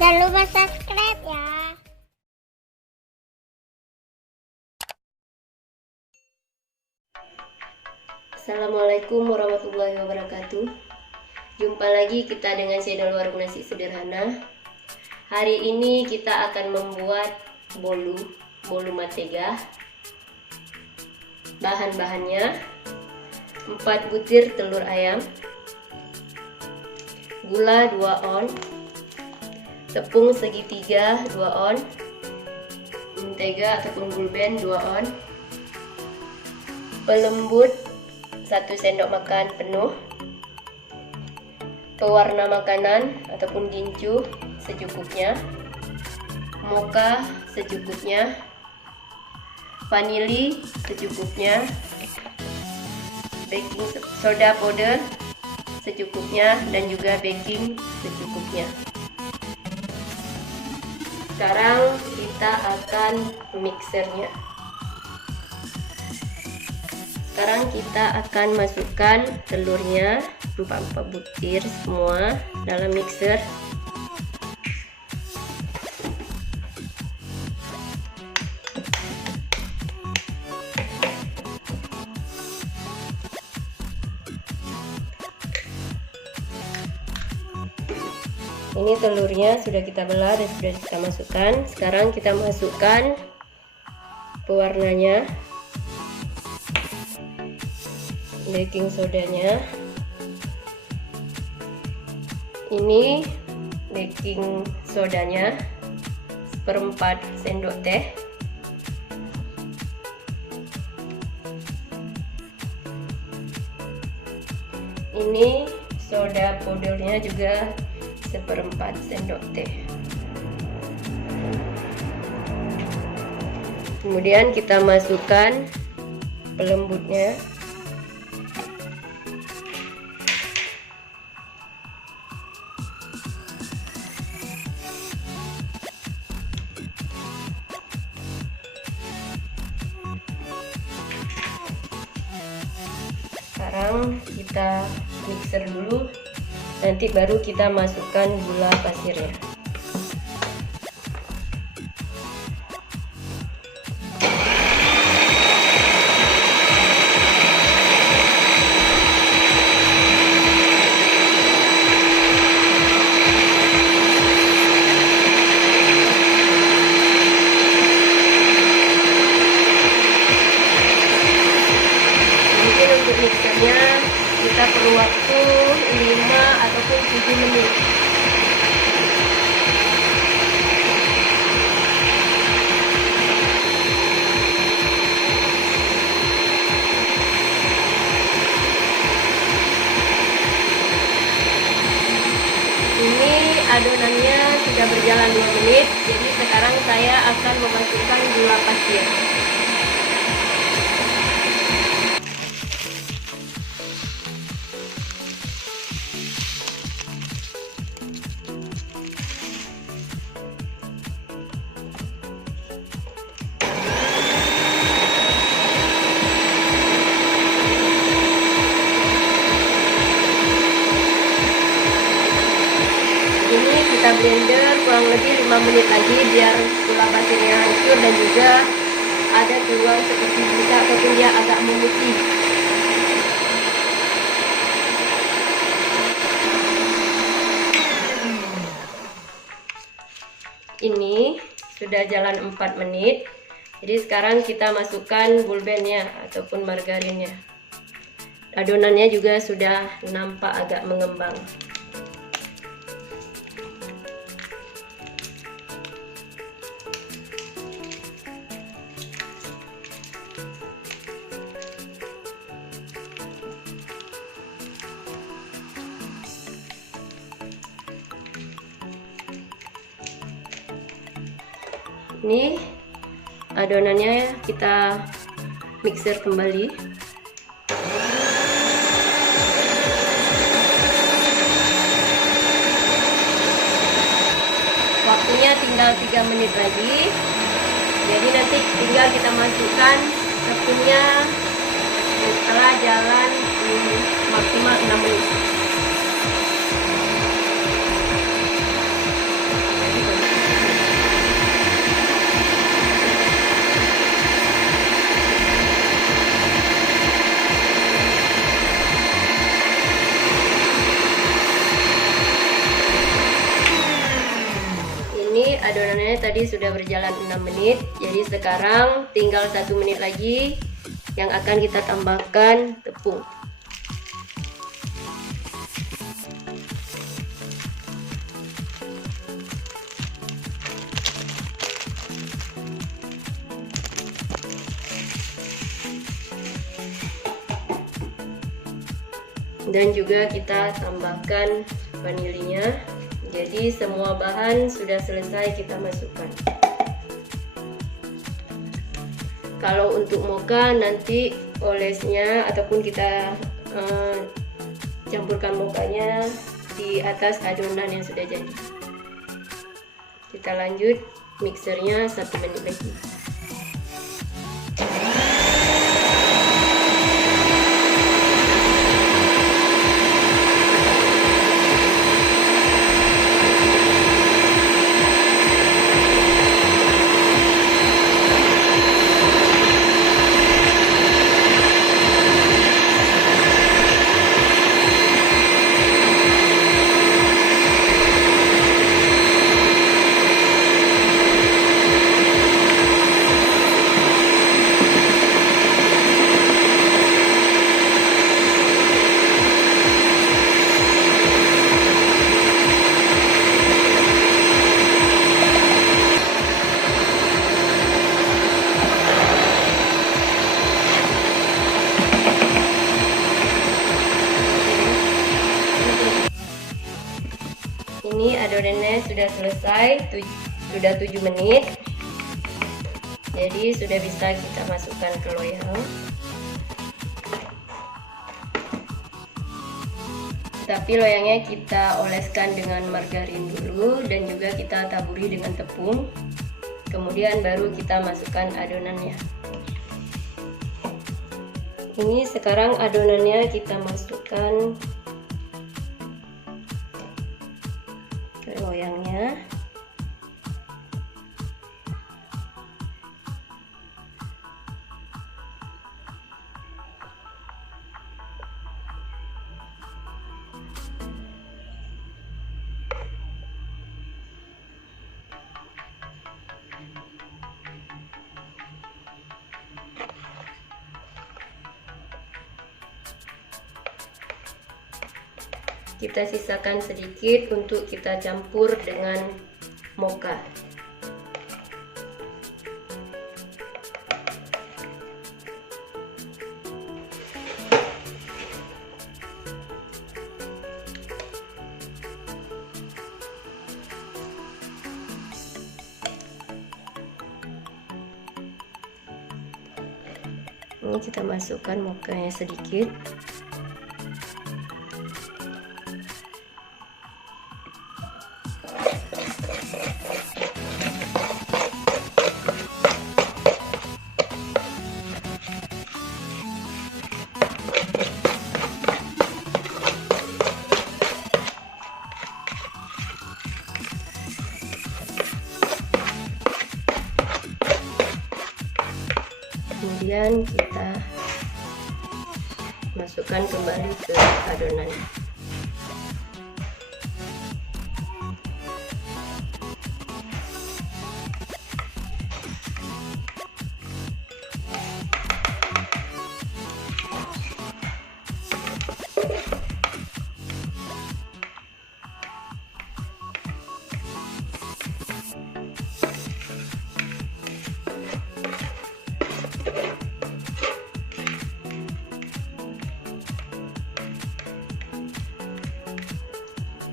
Jangan lupa subscribe ya. Assalamualaikum warahmatullahi wabarakatuh. Jumpa lagi kita dengan channel Warung Nasi Sederhana. Hari ini kita akan membuat bolu mentega. Bahan-bahannya 4 butir telur ayam, gula 2 on, tepung segitiga 2 on, mentega ataupun bulben 2 on, pelembut 1 sendok makan penuh, pewarna makanan ataupun gincu secukupnya, mocha secukupnya, vanili secukupnya, baking soda powder secukupnya, dan juga baking secukupnya. Sekarang kita akan mixernya. Sekarang kita akan masukkan telurnya 4 butir semua dalam mixer. Ini telurnya sudah kita belah dan sudah kita masukkan. Sekarang kita masukkan pewarnanya, baking sodanya, ini baking sodanya 1/4 sendok teh, ini soda powdernya juga 1/4 sendok teh. Kemudian kita masukkan pelembutnya, sekarang kita mixer dulu, nanti baru kita masukkan gula pasirnya. Mungkin untuk mixernya kita perlu waktu 5 ataupun 7 menit. Ini adonannya sudah berjalan 2 menit, jadi sekarang saya akan memasukkan gula pasir. Ini kita blender kurang lebih 5 menit lagi biar gula pasirnya hancur dan juga ada keluar seperti busa ataupun dia agak memutih. Ini sudah jalan 4 menit. Jadi sekarang kita masukkan bulbennya ataupun margarinnya. Adonannya juga sudah nampak agak mengembang. Ini adonannya kita mixer kembali. Waktunya tinggal 3 menit lagi. Jadi nanti tinggal kita masukkan tepungnya setelah jalan maksimal 6 menit. tadi sudah berjalan 6 menit. Jadi sekarang tinggal 1 menit lagi yang akan kita tambahkan tepung. Dan juga kita tambahkan vanilinya. Jadi semua bahan sudah selesai kita masukkan. Kalau untuk mocha nanti olesnya ataupun kita campurkan mochanya di atas adonan yang sudah jadi. Kita lanjut mixernya 1 menit lagi. Ini adonannya sudah selesai, sudah 7 menit. Jadi sudah bisa kita masukkan ke loyang. Tapi loyangnya kita oleskan dengan margarin dulu dan juga kita taburi dengan tepung. Kemudian baru kita masukkan adonannya. Ini sekarang adonannya kita masukkan ke loyangnya. Kita sisakan sedikit untuk kita campur dengan mocha. Ini kita masukkan mochanya sedikit. Kemudian kita masukkan kembali ke adonan.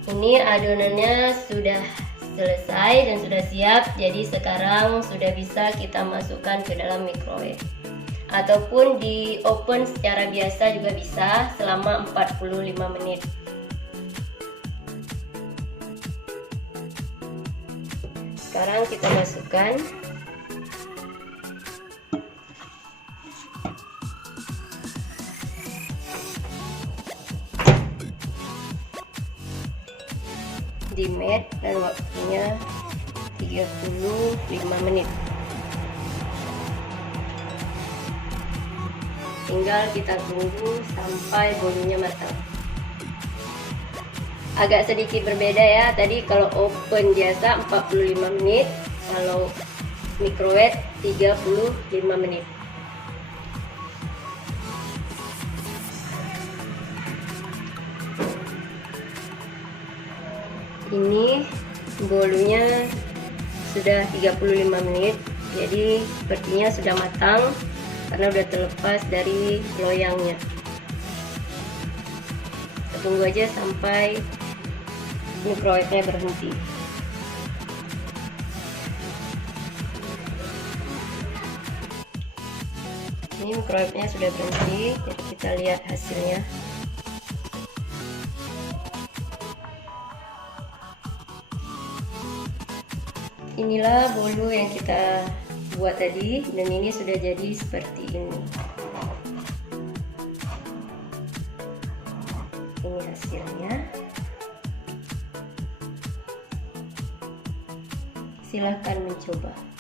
Ini adonannya sudah selesai dan sudah siap. Jadi sekarang sudah bisa kita masukkan ke dalam microwave ataupun di oven secara biasa juga bisa selama 45 menit. Sekarang kita masukkan. Di mat dan waktunya 35 menit. Tinggal kita tunggu sampai bolunya matang. Agak sedikit berbeda ya, tadi kalau oven biasa 45 menit, kalau microwave 35 menit. Ini bolunya sudah 35 menit, jadi sepertinya sudah matang karena udah terlepas dari loyangnya. Kita tunggu aja sampai microwave-nya berhenti. Ini microwave-nya sudah berhenti, jadi kita lihat hasilnya. Inilah bolu yang kita buat tadi, dan ini sudah jadi seperti ini. Ini hasilnya. Silahkan mencoba.